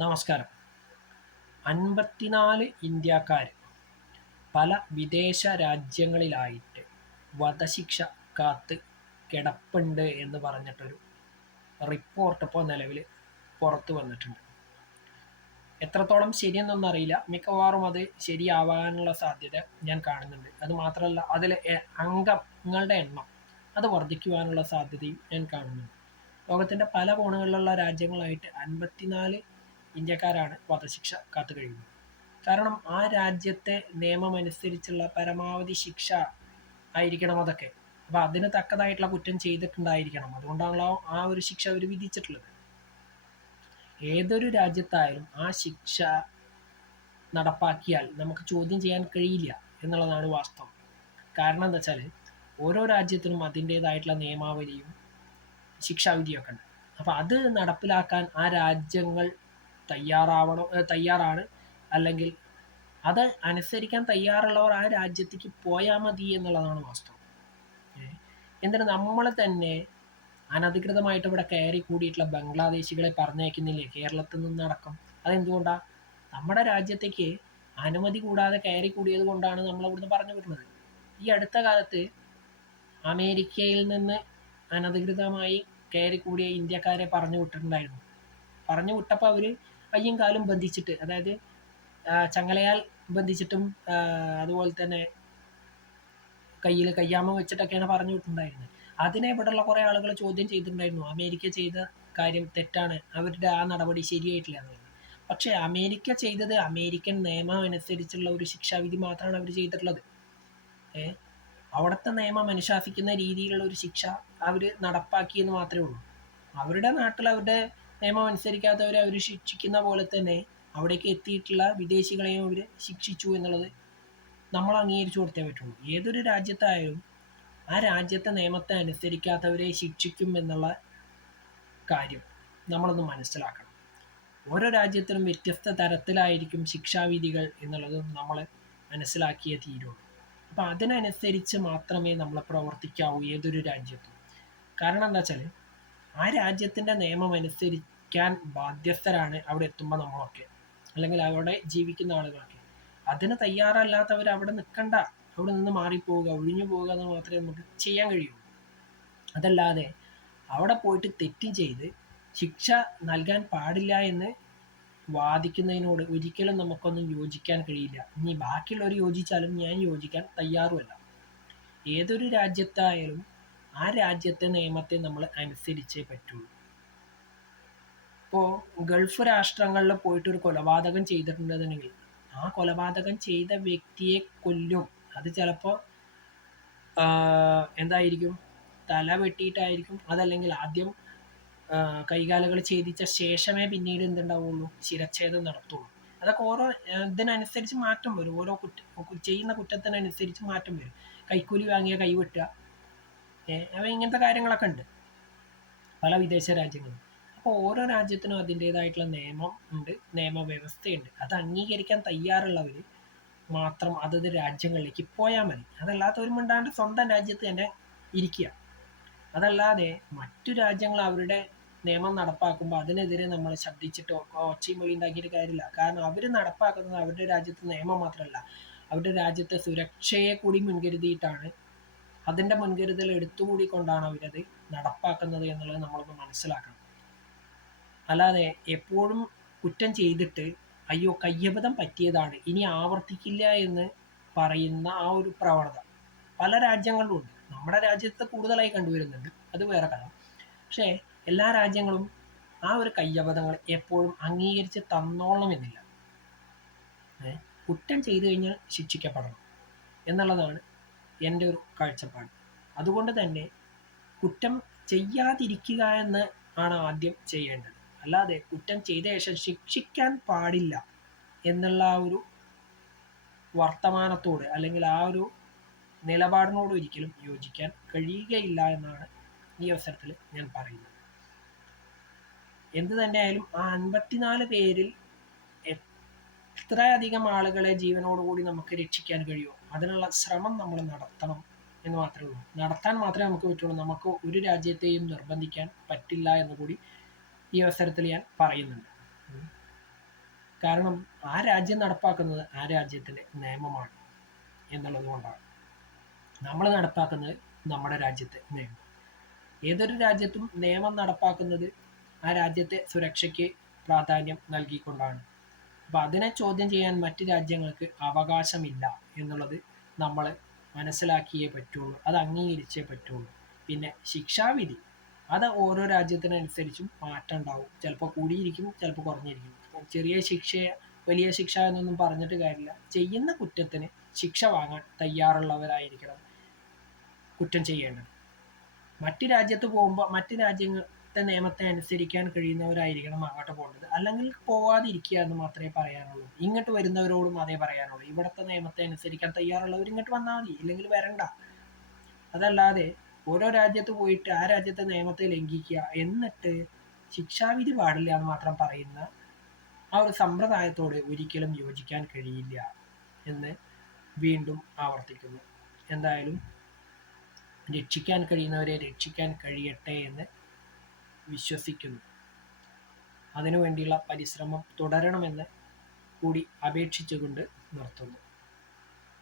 നമസ്കാരം. 54 ഇന്ത്യക്കാർ പല വിദേശ രാജ്യങ്ങളിലായിട്ട് വധശിക്ഷ കാത്ത് കിടപ്പുണ്ട് എന്ന് പറഞ്ഞിട്ടൊരു റിപ്പോർട്ട് ഇപ്പോൾ നിലവിൽ പുറത്തു വന്നിട്ടുണ്ട്. എത്രത്തോളം ശരിയെന്നൊന്നും അറിയില്ല. മിക്കവാറും അത് ശരിയാവാനുള്ള സാധ്യത ഞാൻ കാണുന്നുണ്ട്. അത് മാത്രമല്ല, അതിലെ അംഗങ്ങളുടെ എണ്ണം അത് വർദ്ധിക്കുവാനുള്ള സാധ്യതയും ഞാൻ കാണുന്നുണ്ട്. ലോകത്തിൻ്റെ പല കോണുകളിലുള്ള രാജ്യങ്ങളായിട്ട് 54 ഇന്ത്യക്കാരാണ് വധശിക്ഷ കാത്തു കഴിയുന്നത്. കാരണം ആ രാജ്യത്തെ നിയമമനുസരിച്ചുള്ള പരമാവധി ശിക്ഷ ആയിരിക്കണം അതൊക്കെ. അപ്പോൾ അതിന് തക്കതായിട്ടുള്ള കുറ്റം ചെയ്തിട്ടുണ്ടായിരിക്കണം. അതുകൊണ്ടാണല്ലോ ആ ഒരു ശിക്ഷ അവർ വിധിച്ചിട്ടുള്ളത്. ഏതൊരു രാജ്യത്തായാലും ആ ശിക്ഷ നടപ്പാക്കിയാൽ നമുക്ക് ചോദ്യം ചെയ്യാൻ കഴിയില്ല എന്നുള്ളതാണ് വാസ്തവം. കാരണം എന്താ വെച്ചാൽ ഓരോ രാജ്യത്തിനും അതിൻ്റേതായിട്ടുള്ള നിയമാവലിയും ശിക്ഷാവിധിയൊക്കെ ഉണ്ട്. അപ്പോൾ അത് നടപ്പിലാക്കാൻ ആ രാജ്യങ്ങൾ തയ്യാറാണ്. അല്ലെങ്കിൽ അത് അനുസരിക്കാൻ തയ്യാറുള്ളവർ ആ രാജ്യത്തേക്ക് പോയാൽ മതി എന്നുള്ളതാണ് വാസ്തവം. എന്തിന് നമ്മൾ തന്നെ അനധികൃതമായിട്ട് ഇവിടെ കയറി കൂടിയിട്ടുള്ള ബംഗ്ലാദേശികളെ പറഞ്ഞയക്കുന്നില്ലേ കേരളത്തിൽ നിന്നടക്കം? അതെന്തുകൊണ്ടാണ്? നമ്മുടെ രാജ്യത്തേക്ക് അനുമതി കൂടാതെ കയറി കൂടിയത് കൊണ്ടാണ് നമ്മൾ ഇവിടുന്ന് പറഞ്ഞു വിടുന്നത്. ഈ അടുത്ത കാലത്ത് അമേരിക്കയിൽ നിന്ന് അനധികൃതമായി കയറി കൂടിയ ഇന്ത്യക്കാരെ പറഞ്ഞു വിട്ടിട്ടുണ്ടായിരുന്നു. പറഞ്ഞു വിട്ടപ്പോൾ അവർ കയ്യും കാലും ബന്ധിച്ചിട്ട്, അതായത് ചങ്ങലയാൽ ബന്ധിച്ചിട്ടും അതുപോലെ തന്നെ കയ്യിൽ കയ്യാമ വെച്ചിട്ടൊക്കെയാണ് പറഞ്ഞു വിട്ടിട്ടുണ്ടായിരുന്നത്. അതിനെ ഇവിടെയുള്ള കുറേ ആളുകൾ ചോദ്യം ചെയ്തിട്ടുണ്ടായിരുന്നു. അമേരിക്ക ചെയ്ത കാര്യം തെറ്റാണ്, അവരുടെ ആ നടപടി ശരിയായിട്ടില്ല എന്നുള്ളത്. പക്ഷേ അമേരിക്ക ചെയ്തത് അമേരിക്കൻ നിയമം അനുസരിച്ചുള്ള ഒരു ശിക്ഷാവിധി മാത്രമാണ് അവർ ചെയ്തിട്ടുള്ളത്. അവിടുത്തെ നിയമം അനുശാസിക്കുന്ന രീതിയിലുള്ള ഒരു ശിക്ഷ അവർ നടപ്പാക്കിയെന്ന് മാത്രമേ ഉള്ളൂ. അവരുടെ നാട്ടിൽ അവരുടെ നിയമം അനുസരിക്കാത്തവരെ അവർ ശിക്ഷിക്കുന്ന പോലെ തന്നെ അവിടേക്ക് എത്തിയിട്ടുള്ള വിദേശികളെയും അവർ ശിക്ഷിച്ചു എന്നുള്ളത് നമ്മൾ അംഗീകരിച്ചു കൊടുത്തേ പറ്റുള്ളൂ. ഏതൊരു രാജ്യത്തായാലും ആ രാജ്യത്തെ നിയമത്തെ അനുസരിക്കാത്തവരെ ശിക്ഷിക്കും എന്നുള്ള കാര്യം നമ്മളൊന്ന് മനസ്സിലാക്കണം. ഓരോ രാജ്യത്തിനും വ്യത്യസ്ത തരത്തിലായിരിക്കും ശിക്ഷാവിധികൾ എന്നുള്ളത് നമ്മൾ മനസ്സിലാക്കിയേ തീരുള്ളൂ. അപ്പം അതിനനുസരിച്ച് മാത്രമേ നമ്മൾ പ്രവർത്തിക്കാവൂ ഏതൊരു രാജ്യത്തും. കാരണം എന്താ വെച്ചാൽ ആ രാജ്യത്തിൻ്റെ നിയമം അനുസരിക്കാൻ ബാധ്യസ്ഥരാണ് അവിടെ എത്തുമ്പോൾ നമ്മളൊക്കെ, അല്ലെങ്കിൽ അവിടെ ജീവിക്കുന്ന ആളുകളൊക്കെ. അതിന് തയ്യാറല്ലാത്തവർ അവിടെ നിൽക്കണ്ട, അവിടെ നിന്ന് മാറിപ്പോവുക, ഒഴിഞ്ഞു പോവുക എന്ന് മാത്രമേ നമുക്ക് ചെയ്യാൻ കഴിയുള്ളൂ. അതല്ലാതെ അവിടെ പോയിട്ട് തെറ്റ് ചെയ്ത് ശിക്ഷ നൽകാൻ പാടില്ല എന്ന് വാദിക്കുന്നതിനോട് ഒരിക്കലും നമുക്കൊന്നും യോജിക്കാൻ കഴിയില്ല. ഇനി ബാക്കിയുള്ളവർ യോജിച്ചാലും ഞാൻ യോജിക്കാൻ തയ്യാറുമല്ല. ഏതൊരു രാജ്യത്തായാലും ആ രാജ്യത്തെ നിയമത്തെ നമ്മൾ അനുസരിച്ചേ പറ്റുള്ളൂ. ഇപ്പോൾ ഗൾഫ് രാഷ്ട്രങ്ങളിൽ പോയിട്ട് ഒരു കൊലപാതകം ചെയ്തിട്ടുണ്ടെന്നുണ്ടെങ്കിൽ ആ കൊലപാതകം ചെയ്ത വ്യക്തിയെ കൊല്ലും. അത് ചിലപ്പോൾ എന്തായിരിക്കും, തല വെട്ടിയിട്ടായിരിക്കും. അതല്ലെങ്കിൽ ആദ്യം കൈകാലുകൾ ഛേദിച്ച ശേഷമേ പിന്നീട് എന്തുണ്ടാവുള്ളൂ, ശിരച്ഛേദം നടത്തുള്ളൂ. അതൊക്കെ ഓരോ ഇതിനനുസരിച്ച് മാറ്റം വരും. ഓരോ ചെയ്യുന്ന കുറ്റത്തിനനുസരിച്ച് മാറ്റം വരും. കൈക്കൂലി വാങ്ങിയ കൈവെട്ടുക, അപ്പോൾ ഇങ്ങനത്തെ കാര്യങ്ങളൊക്കെ ഉണ്ട് പല വിദേശ രാജ്യങ്ങളും. അപ്പോൾ ഓരോ രാജ്യത്തിനും അതിൻ്റേതായിട്ടുള്ള നിയമം ഉണ്ട്, നിയമവ്യവസ്ഥയുണ്ട്. അത് അംഗീകരിക്കാൻ തയ്യാറുള്ളവർ മാത്രം അതത് രാജ്യങ്ങളിലേക്ക് പോയാൽ മതി. അതല്ലാത്തവർ മിണ്ടാണ്ട് സ്വന്തം രാജ്യത്ത് തന്നെ ഇരിക്കുക. അതല്ലാതെ മറ്റു രാജ്യങ്ങൾ അവരുടെ നിയമം നടപ്പാക്കുമ്പോൾ അതിനെതിരെ നമ്മൾ ശബ്ദിച്ചിട്ടോ ഒച്ചയും വിളി ഉണ്ടാക്കിയിട്ട് കാര്യമില്ല. കാരണം അവർ നടപ്പാക്കുന്നത് അവരുടെ രാജ്യത്തെ നിയമം മാത്രമല്ല, അവരുടെ രാജ്യത്തെ സുരക്ഷയെ കൂടി മുൻകരുതിയിട്ടാണ്, അതിൻ്റെ മുൻകരുതൽ എടുത്തുകൂടിക്കൊണ്ടാണ് അവരത് നടപ്പാക്കുന്നത് എന്നുള്ളത് നമ്മളൊന്ന് മനസ്സിലാക്കണം. അല്ലാതെ എപ്പോഴും കുറ്റം ചെയ്തിട്ട് അയ്യോ കയ്യബദ്ധം പറ്റിയതാണ് ഇനി ആവർത്തിക്കില്ല എന്ന് പറയുന്ന ആ ഒരു പ്രവണത പല രാജ്യങ്ങളിലും ഉണ്ട്. നമ്മുടെ രാജ്യത്ത് കൂടുതലായി കണ്ടുവരുന്നുണ്ട്, അത് വേറെ കഥ. പക്ഷേ എല്ലാ രാജ്യങ്ങളും ആ ഒരു കയ്യബദ്ധങ്ങൾ എപ്പോഴും അംഗീകരിച്ച് തന്നോളണമെന്നില്ല. കുറ്റം ചെയ്തു കഴിഞ്ഞാൽ ശിക്ഷിക്കപ്പെടണം എന്നുള്ളതാണ് എൻ്റെ ഒരു കാഴ്ചപ്പാട്. അതുകൊണ്ട് തന്നെ കുറ്റം ചെയ്യാതിരിക്കുക എന്ന് ആണ് ആദ്യം ചെയ്യേണ്ടത്. അല്ലാതെ കുറ്റം ചെയ്ത ശേഷം ശിക്ഷിക്കാൻ പാടില്ല എന്നുള്ള ആ ഒരു വർത്തമാനത്തോട് അല്ലെങ്കിൽ ആ ഒരു നിലപാടിനോട് ഒരിക്കലും യോജിക്കാൻ കഴിയുകയില്ല എന്നാണ് ഈ അവസരത്തിൽ ഞാൻ പറയുന്നത്. എന്ത് തന്നെയായാലും ആ 54 പേരിൽ എത്രയധികം ആളുകളെ ജീവനോടുകൂടി നമുക്ക് രക്ഷിക്കാൻ കഴിയുമോ അതിനുള്ള ശ്രമം നമ്മൾ നടത്തണം എന്ന് മാത്രമേ ഉള്ളൂ. നടത്താൻ മാത്രമേ നമുക്ക് പറ്റുള്ളൂ. നമുക്ക് ഒരു രാജ്യത്തെയും നിർബന്ധിക്കാൻ പറ്റില്ല എന്ന് കൂടി ഈ അവസരത്തിൽ ഞാൻ പറയുന്നുണ്ട്. കാരണം ആ രാജ്യം നടപ്പാക്കുന്നത് ആ രാജ്യത്തിൻ്റെ നിയമമാണ് എന്നുള്ളത് കൊണ്ടാണ്. നമ്മൾ നടപ്പാക്കുന്നത് നമ്മുടെ രാജ്യത്തെ നിയമം. ഏതൊരു രാജ്യത്തും നിയമം നടപ്പാക്കുന്നത് ആ രാജ്യത്തെ സുരക്ഷയ്ക്ക് പ്രാധാന്യം നൽകിക്കൊണ്ടാണ്. അപ്പം അതിനെ ചോദ്യം ചെയ്യാൻ മറ്റ് രാജ്യങ്ങൾക്ക് അവകാശമില്ല എന്നുള്ളത് നമ്മൾ മനസ്സിലാക്കിയേ പറ്റുള്ളൂ, അത് അംഗീകരിച്ചേ പറ്റുള്ളൂ. പിന്നെ ശിക്ഷാവിധി അത് ഓരോ രാജ്യത്തിനനുസരിച്ചും മാറ്റം ഉണ്ടാവും. ചിലപ്പോൾ കൂടിയിരിക്കും, ചിലപ്പോൾ കുറഞ്ഞിരിക്കും. ചെറിയ ശിക്ഷ വലിയ ശിക്ഷ എന്നൊന്നും പറഞ്ഞിട്ട് കാര്യമില്ല. ചെയ്യുന്ന കുറ്റത്തിന് ശിക്ഷ വാങ്ങാൻ തയ്യാറുള്ളവരായിരിക്കണം കുറ്റം ചെയ്യേണ്ടത്. മറ്റ് രാജ്യത്ത് പോകുമ്പോൾ മറ്റ് രാജ്യത്തെ നിയമത്തെ അനുസരിക്കാൻ കഴിയുന്നവരായിരിക്കണം അങ്ങോട്ട് പോകേണ്ടത്. അല്ലെങ്കിൽ പോവാതിരിക്കുക എന്ന് മാത്രമേ പറയാനുള്ളൂ. ഇങ്ങോട്ട് വരുന്നവരോടും അതേ പറയാനുള്ളൂ. ഇവിടുത്തെ നിയമത്തെ അനുസരിക്കാൻ തയ്യാറുള്ളവർ ഇങ്ങോട്ട് വന്നാൽ മതി, ഇല്ലെങ്കിൽ വരണ്ട. അതല്ലാതെ ഓരോ രാജ്യത്ത് പോയിട്ട് ആ രാജ്യത്തെ നിയമത്തെ ലംഘിക്കുക എന്നിട്ട് ശിക്ഷാവിധി പാടില്ല എന്ന് മാത്രം പറയുന്ന ആ ഒരു സമ്പ്രദായത്തോട് ഒരിക്കലും യോജിക്കാൻ കഴിയില്ല എന്ന് വീണ്ടും ആവർത്തിക്കുന്നു. എന്തായാലും രക്ഷിക്കാൻ കഴിയുന്നവരെ രക്ഷിക്കാൻ കഴിയട്ടെ എന്ന് വിശ്വസിക്കുന്നു. അതിനുവേണ്ടിയുള്ള പരിശ്രമം തുടരണമെന്ന് കൂടി അപേക്ഷിച്ചുകൊണ്ട് നിർത്തുന്നു.